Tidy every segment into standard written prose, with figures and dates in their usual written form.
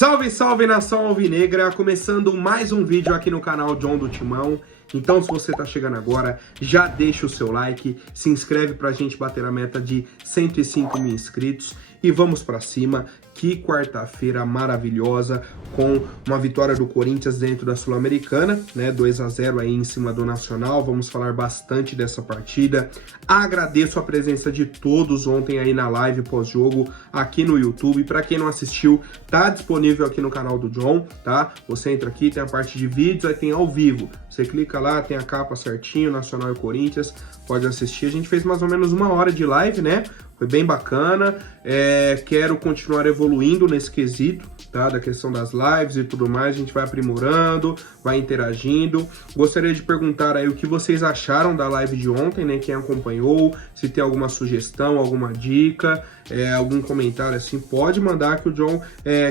Salve, salve nação alvinegra, começando mais um vídeo aqui no canal John do Timão. Então se você tá chegando agora, já deixa o seu like, se inscreve pra gente bater a meta de 105 mil inscritos e vamos pra cima. Que quarta-feira maravilhosa, com uma vitória do Corinthians dentro da Sul-Americana, né, 2-0 aí em cima do Nacional. Vamos falar bastante dessa partida. Agradeço a presença de todos ontem aí na live pós-jogo aqui no YouTube. Para quem não assistiu, tá disponível aqui no canal do John, tá? Você entra aqui, tem a parte de vídeos, aí tem ao vivo. Você clica lá, tem a capa certinho, Nacional e Corinthians, pode assistir. A gente fez mais ou menos 1 hora de live, né? Foi bem bacana, quero continuar evoluindo nesse quesito, tá? Da questão das lives e tudo mais, a gente vai aprimorando, vai interagindo. Gostaria de perguntar aí o que vocês acharam da live de ontem, né? Quem acompanhou, se tem alguma sugestão, alguma dica, algum comentário assim, pode mandar que o John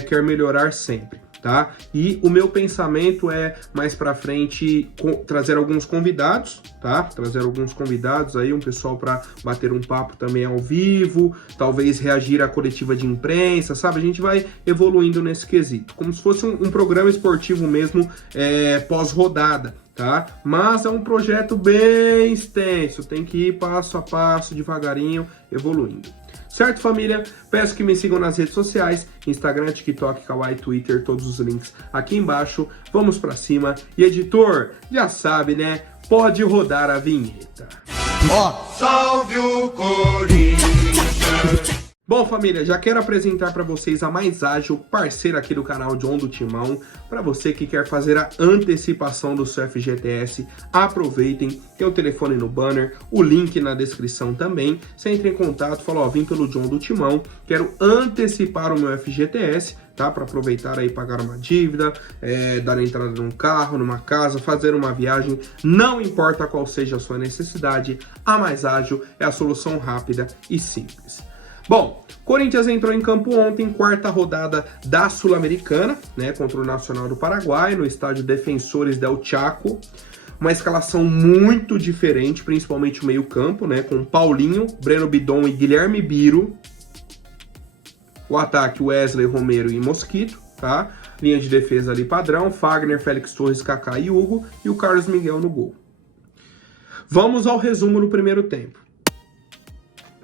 quer melhorar sempre. Tá? E o meu pensamento é mais pra frente trazer alguns convidados, tá? Trazer alguns convidados aí, um pessoal para bater um papo também ao vivo, talvez reagir à coletiva de imprensa, sabe? A gente vai evoluindo nesse quesito, como se fosse um programa esportivo mesmo, pós-rodada, tá? Mas é um projeto bem extenso, tem que ir passo a passo, devagarinho, evoluindo. Certo, família? Peço que me sigam nas redes sociais, Instagram, TikTok, Kawaii, Twitter, todos os links aqui embaixo. Vamos pra cima. E editor, já sabe, né? Pode rodar a vinheta. Salve o Corinthians! Bom, família, já quero apresentar para vocês a Mais Ágil, parceira aqui do canal John do Timão. Para você que quer fazer a antecipação do seu FGTS, aproveitem, tem o telefone no banner, o link na descrição também. Você entra em contato, fala, ó, vim pelo John do Timão, quero antecipar o meu FGTS, tá? Para aproveitar aí, pagar uma dívida, dar entrada num carro, numa casa, fazer uma viagem, não importa qual seja a sua necessidade, a Mais Ágil é a solução rápida e simples. Bom, Corinthians entrou em campo ontem, quarta rodada da Sul-Americana, né, contra o Nacional do Paraguai, no estádio Defensores del Chaco. Uma escalação muito diferente, principalmente o meio-campo, né, com Paulinho, Breno Bidon e Guilherme Biro. O ataque, Wesley, Romero e Mosquito, tá? Linha de defesa ali padrão, Fagner, Félix Torres, Kaká e Hugo, e o Carlos Miguel no gol. Vamos ao resumo no primeiro tempo.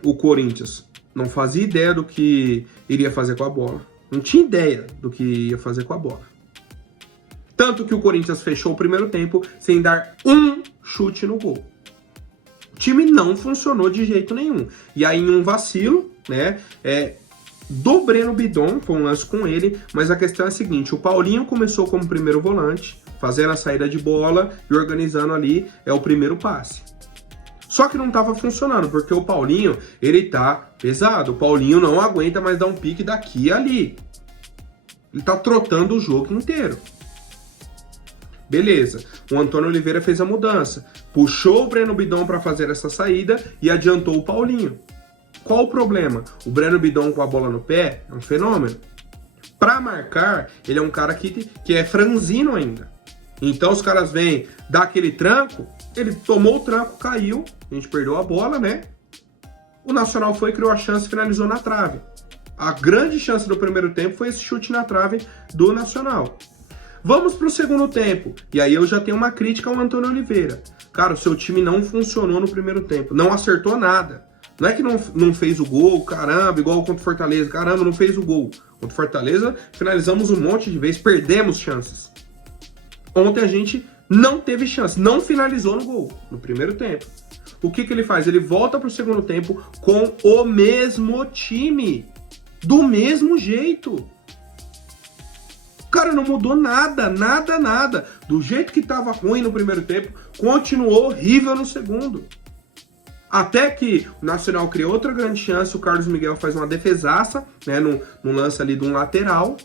O Corinthians não fazia ideia do que iria fazer com a bola. Não tinha ideia do que ia fazer com a bola. Tanto que o Corinthians fechou o primeiro tempo sem dar um chute no gol. O time não funcionou de jeito nenhum. E aí, em um vacilo, né, do Breno Bidon, foi um lance com ele, mas a questão é a seguinte, o Paulinho começou como primeiro volante, fazendo a saída de bola e organizando ali o primeiro passe. Só que não estava funcionando, porque o Paulinho, ele tá pesado. O Paulinho não aguenta mais dar um pique daqui e ali. Ele tá trotando o jogo inteiro. Beleza. O Antônio Oliveira fez a mudança. Puxou o Breno Bidon para fazer essa saída e adiantou o Paulinho. Qual o problema? O Breno Bidon com a bola no pé é um fenômeno. Para marcar, ele é um cara que é franzino ainda. Então os caras vêm dar aquele tranco, ele tomou o tranco, caiu, a gente perdeu a bola, né? O Nacional foi, criou a chance e finalizou na trave. A grande chance do primeiro tempo foi esse chute na trave do Nacional. Vamos para o segundo tempo. E aí eu já tenho uma crítica ao Antônio Oliveira. Cara, o seu time não funcionou no primeiro tempo, não acertou nada. Não é que não fez o gol, caramba, igual contra o Fortaleza, caramba, não fez o gol. Contra o Fortaleza, finalizamos um monte de vezes, perdemos chances. Ontem a gente não teve chance, não finalizou no gol, no primeiro tempo. O que ele faz? Ele volta para o segundo tempo com o mesmo time, do mesmo jeito. Cara, não mudou nada, nada. Do jeito que estava ruim no primeiro tempo, continuou horrível no segundo. Até que o Nacional criou outra grande chance, o Carlos Miguel faz uma defesaça, né, no lance ali de um lateral.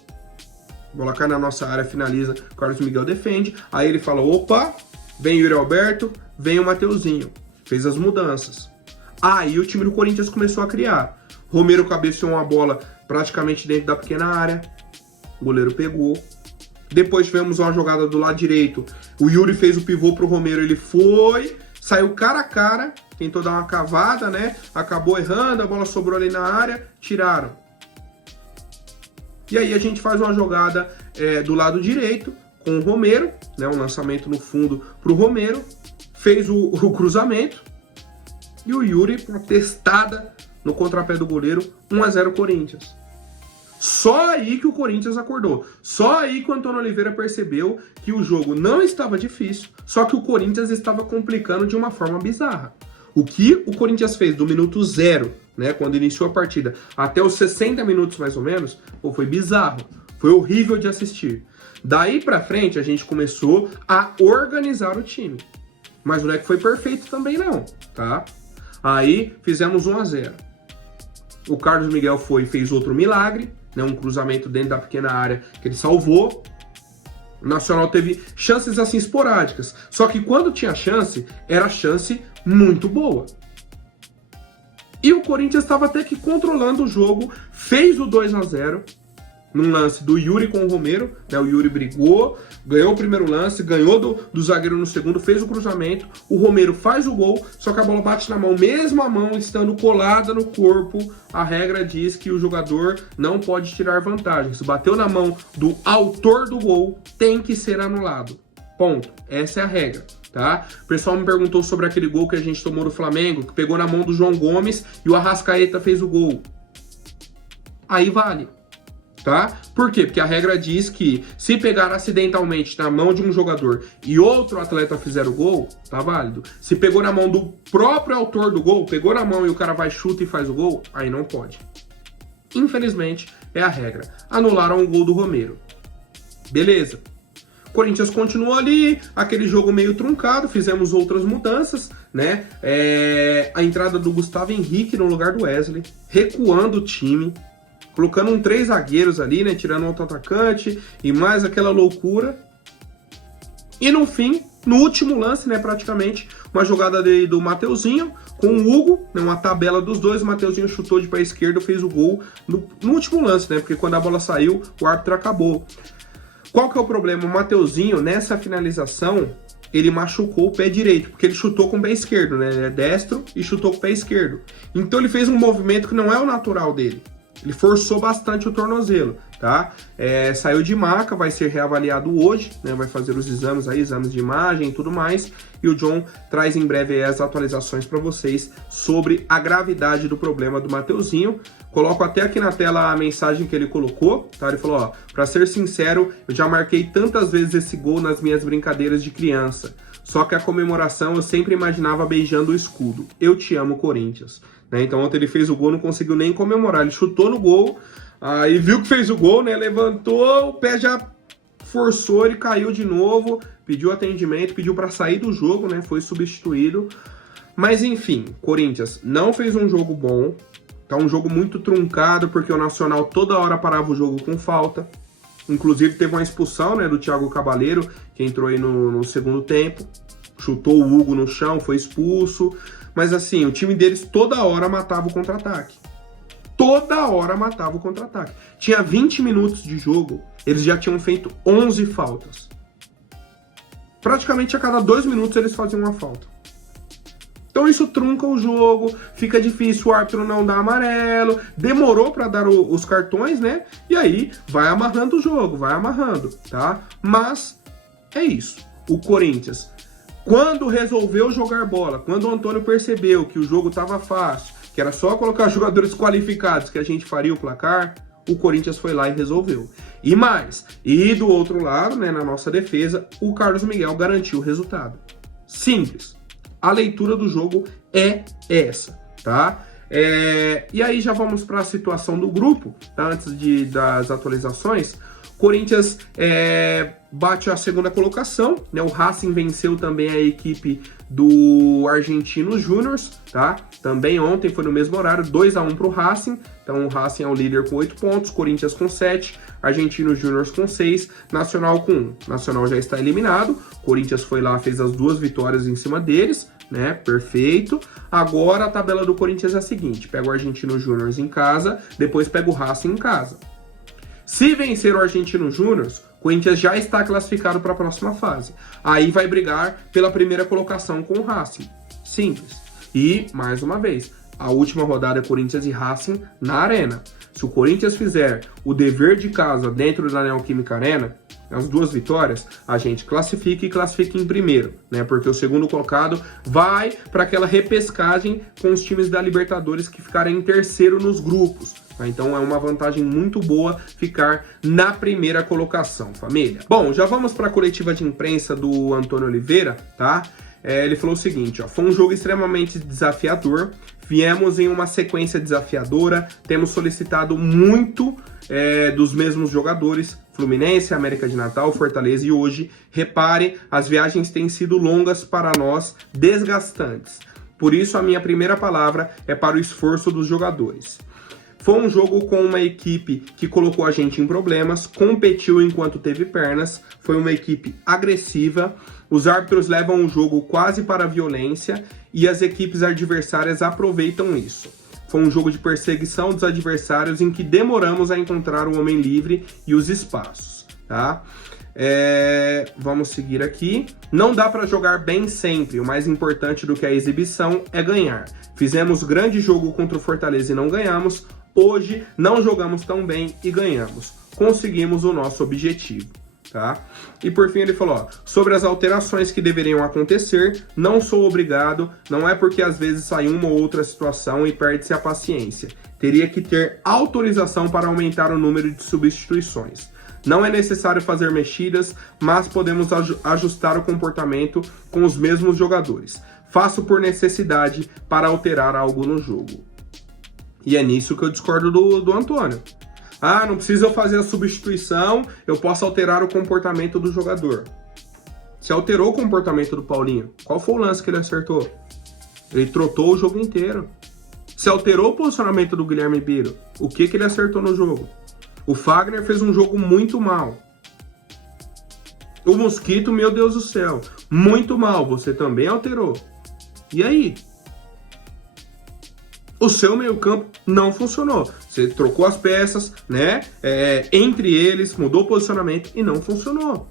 A bola cai na nossa área, finaliza, o Carlos Miguel defende. Aí ele fala, opa, vem o Yuri Alberto, vem o Mateuzinho. Fez as mudanças. Aí o time do Corinthians começou a criar. Romero cabeceou uma bola praticamente dentro da pequena área. O goleiro pegou. Depois tivemos uma jogada do lado direito. O Yuri fez o pivô pro Romero, ele foi, saiu cara a cara, tentou dar uma cavada, né? Acabou errando, a bola sobrou ali na área, tiraram. E aí a gente faz uma jogada do lado direito com o Romero, né, um lançamento no fundo para o Romero, fez o cruzamento e o Yuri, uma testada no contrapé do goleiro, 1-0 Corinthians. Só aí que o Corinthians acordou. Só aí que o Antônio Oliveira percebeu que o jogo não estava difícil, só que o Corinthians estava complicando de uma forma bizarra. O que o Corinthians fez do minuto 0, né, quando iniciou a partida, até os 60 minutos mais ou menos, foi bizarro. Foi horrível de assistir. Daí pra frente a gente começou a organizar o time. Mas não é que foi perfeito também não, tá? Aí fizemos 1-0. O Carlos Miguel fez outro milagre, né, um cruzamento dentro da pequena área que ele salvou. O Nacional teve chances assim esporádicas. Só que quando tinha chance, era chance muito boa. E o Corinthians estava até que controlando o jogo, fez o 2-0 num lance do Yuri com o Romero, né? O Yuri brigou, ganhou o primeiro lance, ganhou do zagueiro no segundo, fez o cruzamento, o Romero faz o gol, só que a bola bate na mão, mesmo a mão estando colada no corpo, a regra diz que o jogador não pode tirar vantagem. Se bateu na mão do autor do gol, tem que ser anulado. Ponto. Essa é a regra, tá? O pessoal me perguntou sobre aquele gol que a gente tomou do Flamengo, que pegou na mão do João Gomes e o Arrascaeta fez o gol. Aí vale. Tá? Por quê? Porque a regra diz que se pegar acidentalmente na mão de um jogador e outro atleta fizer o gol, tá válido. Se pegou na mão do próprio autor do gol, pegou na mão e o cara vai, chuta e faz o gol, aí não pode. Infelizmente, é a regra. Anularam o gol do Romero. Beleza. Corinthians continuou ali, aquele jogo meio truncado, fizemos outras mudanças, né? A entrada do Gustavo Henrique no lugar do Wesley, recuando o time, colocando 3 zagueiros ali, né? Tirando um outro atacante e mais aquela loucura. E no fim, no último lance, né? Praticamente, uma jogada do Mateuzinho com o Hugo, né, uma tabela dos dois. O Mateuzinho chutou de pé esquerdo, fez o gol no último lance, né? Porque quando a bola saiu, o árbitro acabou. Qual que é o problema? O Mateuzinho, nessa finalização, ele machucou o pé direito, porque ele chutou com o pé esquerdo, né? Ele é destro e chutou com o pé esquerdo. Então ele fez um movimento que não é o natural dele. Ele forçou bastante o tornozelo, tá? Saiu de maca, vai ser reavaliado hoje, né? Vai fazer os exames aí, exames de imagem e tudo mais. E o John traz em breve aí as atualizações para vocês sobre a gravidade do problema do Mateuzinho. Coloco até aqui na tela a mensagem que ele colocou, tá? Ele falou, ó, pra ser sincero, eu já marquei tantas vezes esse gol nas minhas brincadeiras de criança. Só que a comemoração eu sempre imaginava beijando o escudo. Eu te amo, Corinthians. Né? Então ontem ele fez o gol, não conseguiu nem comemorar. Ele chutou no gol, aí viu que fez o gol, né? Levantou, o pé já forçou, ele caiu de novo, pediu atendimento, pediu para sair do jogo, né? Foi substituído. Mas enfim, Corinthians não fez um jogo bom. Tá um jogo muito truncado, porque o Nacional toda hora parava o jogo com falta. Inclusive teve uma expulsão, né, do Thiago Cabaleiro, que entrou aí no segundo tempo. Chutou o Hugo no chão, foi expulso. Mas assim, o time deles toda hora matava o contra-ataque. Toda hora matava o contra-ataque. Tinha 20 minutos de jogo, eles já tinham feito 11 faltas. Praticamente a cada 2 minutos eles faziam uma falta. Então isso trunca o jogo, fica difícil, o árbitro não dá amarelo, demorou para dar os cartões, né? E aí vai amarrando o jogo, vai amarrando, tá? Mas é isso. O Corinthians, quando resolveu jogar bola, quando o Antônio percebeu que o jogo estava fácil, que era só colocar jogadores qualificados que a gente faria o placar, o Corinthians foi lá e resolveu. E mais, e do outro lado, né, na nossa defesa, o Carlos Miguel garantiu o resultado. Simples. A leitura do jogo é essa, tá? E aí já vamos para a situação do grupo, tá? Antes das atualizações. Corinthians bate a segunda colocação, né? O Racing venceu também a equipe do Argentinos Júnior, tá? Também ontem foi no mesmo horário, 2-1 para o Racing. Então o Racing é o líder com 8 pontos, Corinthians com 7, Argentinos Júnior com 6, Nacional com 1. Nacional já está eliminado, Corinthians foi lá, fez as 2 vitórias em cima deles, né? Perfeito. Agora a tabela do Corinthians é a seguinte: pega o Argentinos Júnior em casa, depois pega o Racing em casa. Se vencer o Argentinos Júnior, o Corinthians já está classificado para a próxima fase. Aí vai brigar pela primeira colocação com o Racing. Simples. E, mais uma vez, a última rodada é Corinthians e Racing na Arena. Se o Corinthians fizer o dever de casa dentro da Neoquímica Arena, as 2 vitórias, a gente classifica e classifica em primeiro, né? Porque o segundo colocado vai para aquela repescagem com os times da Libertadores que ficarem em terceiro nos grupos. Tá? Então é uma vantagem muito boa ficar na primeira colocação, família. Bom, já vamos para a coletiva de imprensa do Antônio Oliveira, tá? Ele falou o seguinte, ó, foi um jogo extremamente desafiador, viemos em uma sequência desafiadora, temos solicitado muito dos mesmos jogadores, Fluminense, América de Natal, Fortaleza, e hoje, repare, as viagens têm sido longas para nós, desgastantes. Por isso, a minha primeira palavra é para o esforço dos jogadores. Foi um jogo com uma equipe que colocou a gente em problemas, competiu enquanto teve pernas, foi uma equipe agressiva, os árbitros levam o jogo quase para a violência e as equipes adversárias aproveitam isso. Foi um jogo de perseguição dos adversários em que demoramos a encontrar o homem livre e os espaços, tá? Vamos seguir aqui. Não dá para jogar bem sempre, o mais importante do que a exibição é ganhar. Fizemos grande jogo contra o Fortaleza e não ganhamos, hoje não jogamos tão bem e ganhamos. Conseguimos o nosso objetivo. Tá? E por fim ele falou, ó, sobre as alterações que deveriam acontecer, não sou obrigado, não é porque às vezes sai uma ou outra situação e perde-se a paciência. Teria que ter autorização para aumentar o número de substituições. Não é necessário fazer mexidas, mas podemos ajustar o comportamento com os mesmos jogadores. Faço por necessidade para alterar algo no jogo. E é nisso que eu discordo do Antônio. Ah, não precisa eu fazer a substituição, eu posso alterar o comportamento do jogador. Se alterou o comportamento do Paulinho, qual foi o lance que ele acertou? Ele trotou o jogo inteiro. Se alterou o posicionamento do Guilherme Biro, o que ele acertou no jogo? O Fagner fez um jogo muito mal. O Mosquito, meu Deus do céu, muito mal, você também alterou. E aí? O seu meio-campo não funcionou. Você trocou as peças, né? Entre eles, mudou o posicionamento e não funcionou.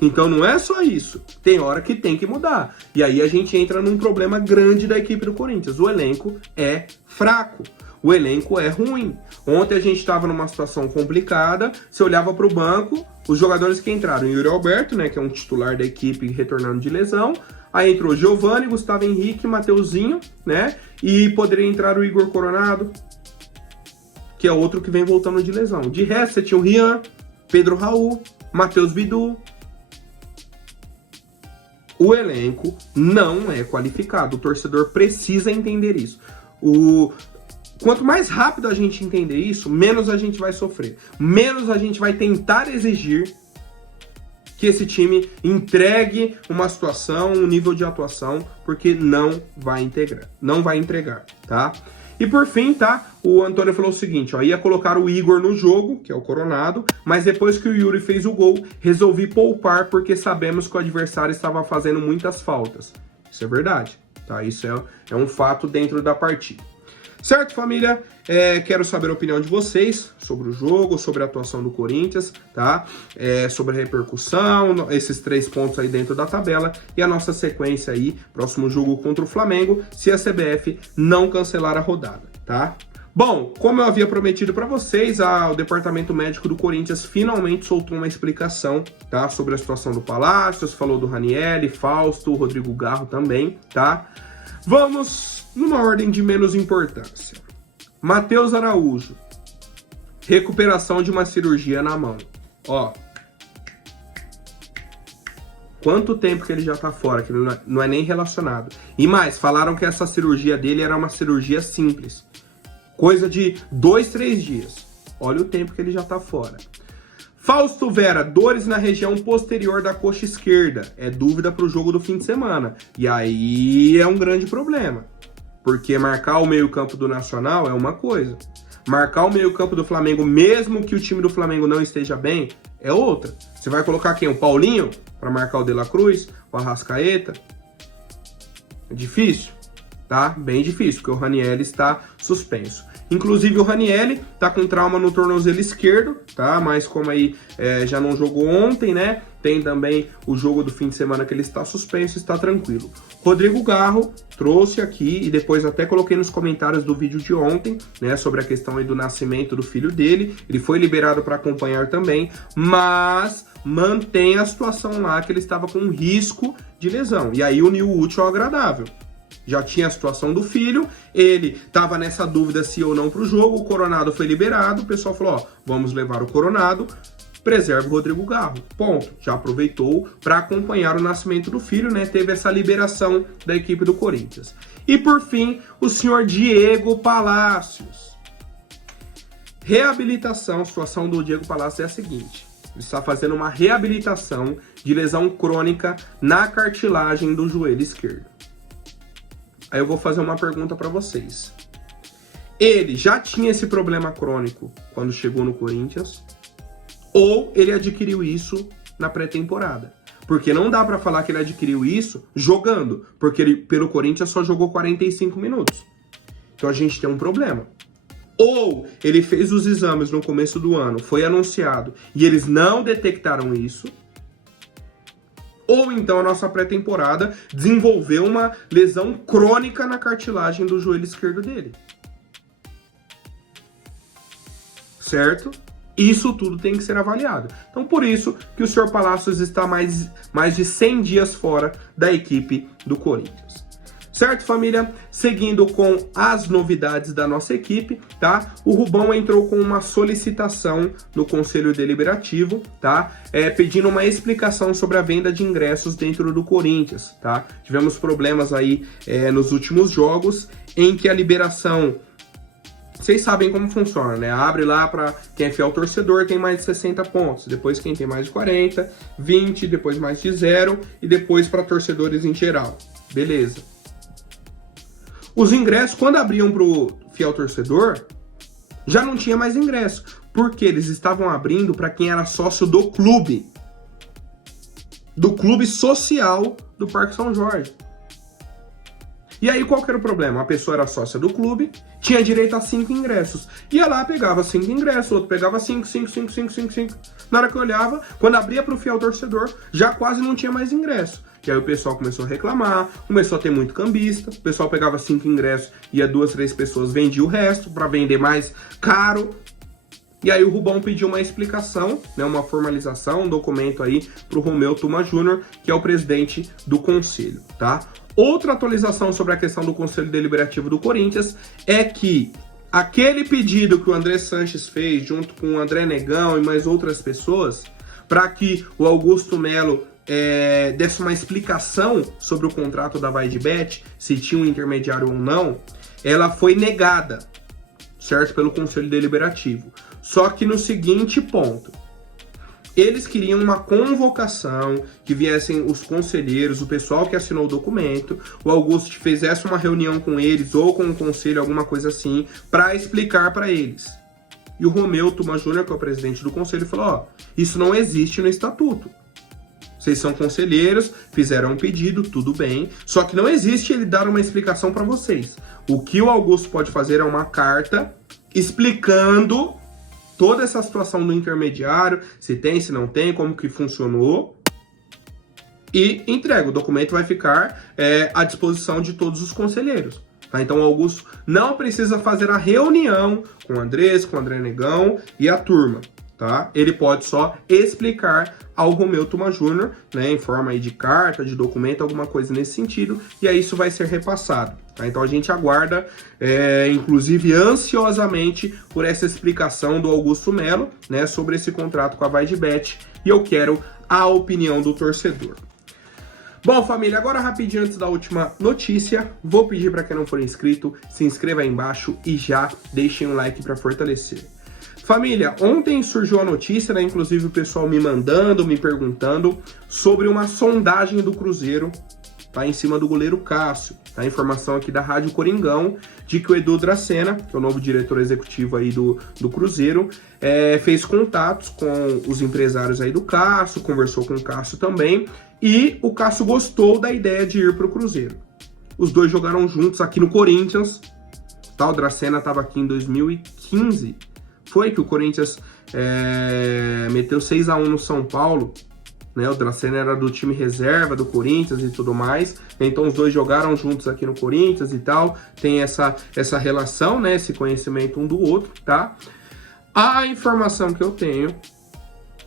Então não é só isso. Tem hora que tem que mudar. E aí a gente entra num problema grande da equipe do Corinthians. O elenco é fraco. O elenco é ruim. Ontem a gente estava numa situação complicada. Você olhava para o banco, os jogadores que entraram, Yuri Alberto, né, que é um titular da equipe retornando de lesão. Aí entrou Giovani, Gustavo Henrique, Mateuzinho, né? E poderia entrar o Igor Coronado, que é outro que vem voltando de lesão. De resto, você tinha o Rian, Pedro Raul, Matheus Bidu. O elenco não é qualificado. O torcedor precisa entender isso. Quanto mais rápido a gente entender isso, menos a gente vai sofrer. Menos a gente vai tentar exigir que esse time entregue uma situação, um nível de atuação, porque não vai entregar, tá? E por fim, tá? O Antônio falou o seguinte, ó, ia colocar o Igor no jogo, que é o Coronado, mas depois que o Yuri fez o gol, resolvi poupar porque sabemos que o adversário estava fazendo muitas faltas. Isso é verdade, tá? Isso é um fato dentro da partida. Certo, família? Quero saber a opinião de vocês sobre o jogo, sobre a atuação do Corinthians, tá? Sobre a repercussão, esses 3 pontos aí dentro da tabela e a nossa sequência aí, próximo jogo contra o Flamengo, se a CBF não cancelar a rodada, tá? Bom, como eu havia prometido para vocês, o Departamento Médico do Corinthians finalmente soltou uma explicação, tá? Sobre a situação do Palácios, falou do Ranieri, Fausto, Rodrigo Garro também, tá? Vamos numa ordem de menos importância. Matheus Araújo, recuperação de uma cirurgia na mão. Ó, quanto tempo que ele já tá fora, que ele não é nem relacionado. E mais, falaram que essa cirurgia dele era uma cirurgia simples. Coisa de 2, 3 dias. Olha o tempo que ele já tá fora. Fausto Vera, dores na região posterior da coxa esquerda. É dúvida para o jogo do fim de semana. E aí é um grande problema. Porque marcar o meio-campo do Nacional é uma coisa. Marcar o meio-campo do Flamengo, mesmo que o time do Flamengo não esteja bem, é outra. Você vai colocar quem? O Paulinho? Para marcar o De La Cruz? O Arrascaeta? É difícil. tá? Bem difícil, porque o Ranieri está suspenso. Inclusive o Ranieri tá com trauma no tornozelo esquerdo, tá? Mas como aí já não jogou ontem, né? Tem também o jogo do fim de semana que ele está suspenso, está tranquilo. Rodrigo Garro trouxe aqui e depois até coloquei nos comentários do vídeo de ontem, né? Sobre a questão aí do nascimento do filho dele. Ele foi liberado para acompanhar também, mas mantém a situação lá que ele estava com risco de lesão. E aí uniu o útil ao agradável. Já tinha a situação do filho, ele estava nessa dúvida se ou não para o jogo, o Coronado foi liberado, o pessoal falou, ó, vamos levar o Coronado, preserva o Rodrigo Garro, ponto. Já aproveitou para acompanhar o nascimento do filho, né, teve essa liberação da equipe do Corinthians. E por fim, o senhor Diego Palacios. Reabilitação, a situação do Diego Palacios é a seguinte, ele está fazendo uma reabilitação de lesão crônica na cartilagem do joelho esquerdo. Aí eu vou fazer uma pergunta para vocês. Ele já tinha esse problema crônico quando chegou no Corinthians? Ou ele adquiriu isso na pré-temporada? Porque não dá para falar que ele adquiriu isso jogando, porque ele, pelo Corinthians, só jogou 45 minutos. Então a gente tem um problema. Ou ele fez os exames no começo do ano, foi anunciado, e eles não detectaram isso. Ou então a nossa pré-temporada desenvolveu uma lesão crônica na cartilagem do joelho esquerdo dele. Certo? Isso tudo tem que ser avaliado. Então por isso que o Sr. Palacios está mais de 100 dias fora da equipe do Corinthians. Certo, família? Seguindo com as novidades da nossa equipe, tá? O Rubão entrou com uma solicitação no Conselho Deliberativo, tá? Pedindo uma explicação sobre a venda de ingressos dentro do Corinthians, tá? Tivemos problemas aí nos últimos jogos em que a liberação... Vocês sabem como funciona, né? Abre lá para quem é fiel torcedor, tem mais de 60 pontos. Depois quem tem mais de 40, 20, depois mais de 0 e depois para torcedores em geral. Beleza. Os ingressos, quando abriam para o fiel torcedor, já não tinha mais ingresso, porque eles estavam abrindo para quem era sócio do clube social do Parque São Jorge. E aí qual que era o problema? A pessoa era sócia do clube, tinha direito a 5 ingressos. Ia lá, pegava 5 ingressos, outro pegava 5. Na hora que eu olhava, quando abria para o fiel torcedor, já quase não tinha mais ingresso. E aí o pessoal começou a reclamar, começou a ter muito cambista, o pessoal pegava 5 ingressos, ia 2, 3 pessoas, vendia o resto para vender mais caro. E aí o Rubão pediu uma explicação, né, uma formalização, um documento aí para o Romeu Tuma Júnior, que é o presidente do conselho, tá? Outra atualização sobre a questão do Conselho Deliberativo do Corinthians é que aquele pedido que o André Sanches fez junto com o André Negão e mais outras pessoas, para que o Augusto Melo desse uma explicação sobre o contrato da VaideBet, se tinha um intermediário ou não, ela foi negada, certo? Pelo Conselho Deliberativo. Só que no seguinte ponto, eles queriam uma convocação, que viessem os conselheiros, o pessoal que assinou o documento, o Augusto fizesse uma reunião com eles ou com o conselho, alguma coisa assim, para explicar para eles. E o Romeu Tuma Júnior, que é o presidente do conselho, falou, ó, isso não existe no estatuto. Vocês são conselheiros, fizeram um pedido, tudo bem, só que não existe ele dar uma explicação para vocês. O que o Augusto pode fazer é uma carta explicando toda essa situação do intermediário, se tem, se não tem, como que funcionou, e entrega. O documento vai ficar à disposição de todos os conselheiros. Tá? Então o Augusto não precisa fazer a reunião com o Andrés, com o André Negão e a turma. Tá? Ele pode só explicar ao Romeu Tuma Júnior, né, em forma aí de carta, de documento, alguma coisa nesse sentido, e aí isso vai ser repassado. Tá? Então a gente aguarda, inclusive ansiosamente, por essa explicação do Augusto Melo, né, sobre esse contrato com a VaideBet, e eu quero a opinião do torcedor. Bom, família, agora rapidinho antes da última notícia, vou pedir para quem não for inscrito, se inscreva aí embaixo e já deixem um like para fortalecer. Família, ontem surgiu a notícia, né, inclusive o pessoal me mandando, me perguntando sobre uma sondagem do Cruzeiro, tá, em cima do goleiro Cássio. Tá, a informação aqui da Rádio Coringão, de que o Edu Dracena, que é o novo diretor executivo aí do Cruzeiro, fez contatos com os empresários aí do Cássio, conversou com o Cássio também, e o Cássio gostou da ideia de ir para o Cruzeiro. Os dois jogaram juntos aqui no Corinthians, tá? O Dracena estava aqui em 2015. Foi que o Corinthians meteu 6-1 no São Paulo, né? O Dracena era do time reserva do Corinthians e tudo mais. Então os dois jogaram juntos aqui no Corinthians e tal. Tem essa relação, né? Esse conhecimento um do outro, tá? A informação que eu tenho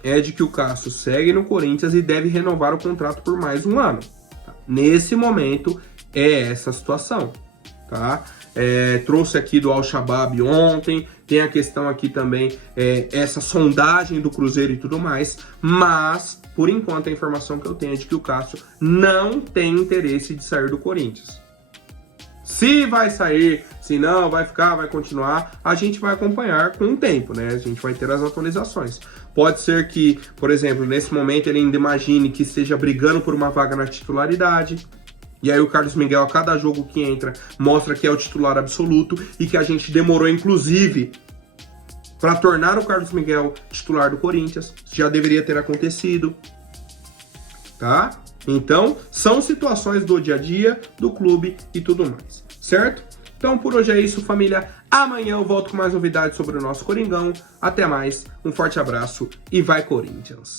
é de que o Cássio segue no Corinthians e deve renovar o contrato por mais um ano. Tá? Nesse momento, é essa situação, tá? Trouxe aqui do Al-Shabaab ontem, tem a questão aqui também, essa sondagem do Cruzeiro e tudo mais, mas, por enquanto, a informação que eu tenho é de que o Cássio não tem interesse de sair do Corinthians. Se vai sair, se não, vai ficar, vai continuar, a gente vai acompanhar com o tempo, né? A gente vai ter as atualizações. Pode ser que, por exemplo, nesse momento ele ainda imagine que esteja brigando por uma vaga na titularidade, e aí o Carlos Miguel, a cada jogo que entra, mostra que é o titular absoluto e que a gente demorou, inclusive, para tornar o Carlos Miguel titular do Corinthians. Já deveria ter acontecido, tá? Então, são situações do dia a dia, do clube e tudo mais, certo? Então, por hoje é isso, família. Amanhã eu volto com mais novidades sobre o nosso Coringão. Até mais, um forte abraço e vai Corinthians!